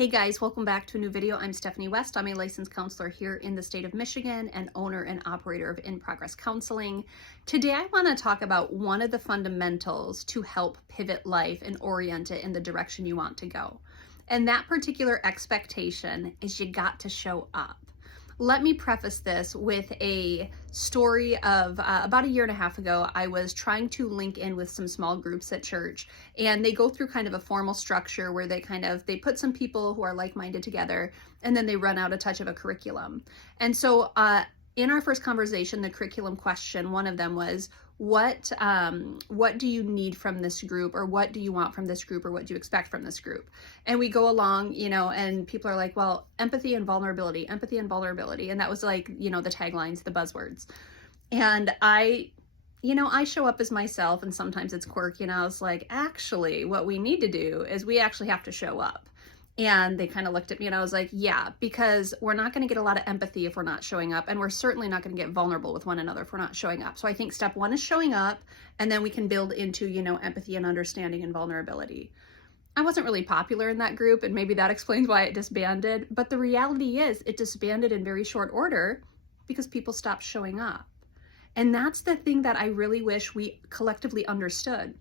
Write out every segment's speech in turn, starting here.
Hey guys, welcome back to a new video. I'm Stephanie West. I'm a licensed counselor here in the state of Michigan and owner and operator of In Progress Counseling. Today I want to talk about one of the fundamentals to help pivot life and orient it in the direction you want to go. And that particular expectation is you got to show up. Let me preface this with a story of about a year and a half ago. I was trying to link in with some small groups at church, and they go through kind of a formal structure where they put some people who are like-minded together, and then they run out a touch of a curriculum. And so in our first conversation, the curriculum question, one of them was, what do you need from this group, or what do you want from this group, or what do you expect from this group? And we go along, and people are like, well, empathy and vulnerability. And that was like, the taglines, the buzzwords. And I show up as myself, and sometimes it's quirky, and I was like, actually, what we need to do is we actually have to show up. And they kind of looked at me, and I was like, yeah, because we're not going to get a lot of empathy if we're not showing up. And we're certainly not going to get vulnerable with one another if we're not showing up. So I think step one is showing up, and then we can build into, empathy and understanding and vulnerability. I wasn't really popular in that group, and maybe that explains why it disbanded. But the reality is it disbanded in very short order because people stopped showing up. And that's the thing that I really wish we collectively understood.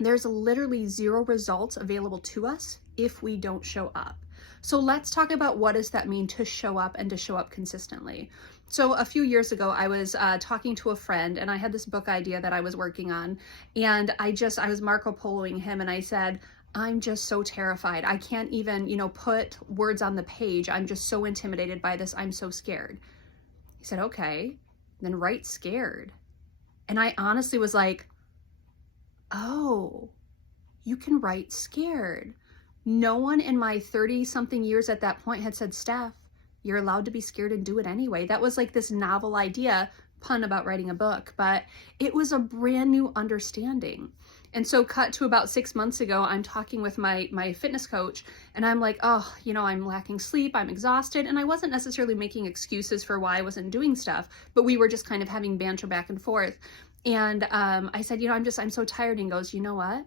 There's literally zero results available to us if we don't show up. So let's talk about what does that mean to show up and to show up consistently. So a few years ago, I was talking to a friend, and I had this book idea that I was working on, and I was Marco Poloing him, and I said, I'm just so terrified. I can't even, put words on the page. I'm just so intimidated by this. I'm so scared. He said, okay, then write scared. And I honestly was like, oh, you can write scared. No one in my 30-something years at that point had said, Steph, you're allowed to be scared and do it anyway. That was like this novel idea, pun about writing a book, but it was a brand new understanding. And so cut to about 6 months ago, I'm talking with my fitness coach, and I'm like, oh, I'm lacking sleep, I'm exhausted. And I wasn't necessarily making excuses for why I wasn't doing stuff, but we were just kind of having banter back and forth. And I said, I'm so tired. And he goes, you know what?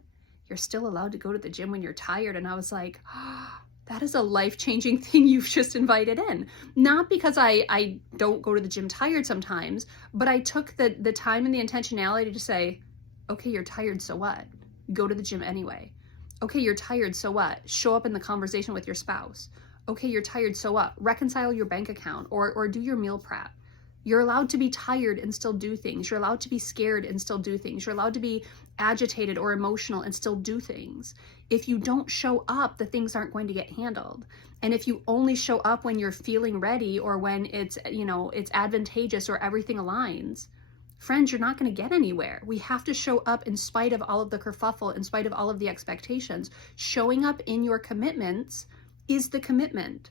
You're still allowed to go to the gym when you're tired. And I was like, oh, that is a life-changing thing you've just invited in. Not because I don't go to the gym tired sometimes, but I took the time and the intentionality to say, okay, you're tired, so what? Go to the gym anyway. Okay, you're tired, so what? Show up in the conversation with your spouse. Okay, you're tired, so what? Reconcile your bank account or do your meal prep. You're allowed to be tired and still do things. You're allowed to be scared and still do things. You're allowed to be agitated or emotional and still do things. If you don't show up, the things aren't going to get handled. And if you only show up when you're feeling ready or when it's advantageous or everything aligns, friends, you're not going to get anywhere. We have to show up in spite of all of the kerfuffle, in spite of all of the expectations. Showing up in your commitments is the commitment.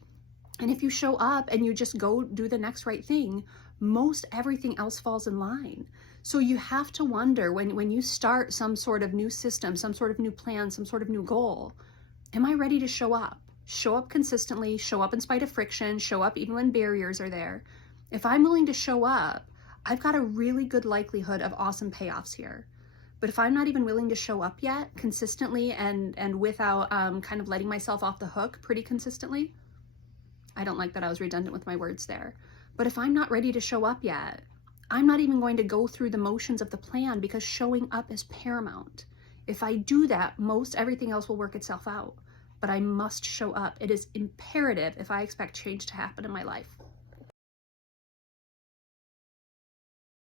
And if you show up and you just go do the next right thing, most everything else falls in line. So you have to wonder when you start some sort of new system, some sort of new plan, some sort of new goal, am I ready to show up? Show up consistently, show up in spite of friction, show up even when barriers are there. If I'm willing to show up, I've got a really good likelihood of awesome payoffs here. But if I'm not even willing to show up yet consistently and without kind of letting myself off the hook pretty consistently, I don't like that I was redundant with my words there. But if I'm not ready to show up yet, I'm not even going to go through the motions of the plan, because showing up is paramount. If I do that, most everything else will work itself out. But I must show up. It is imperative if I expect change to happen in my life.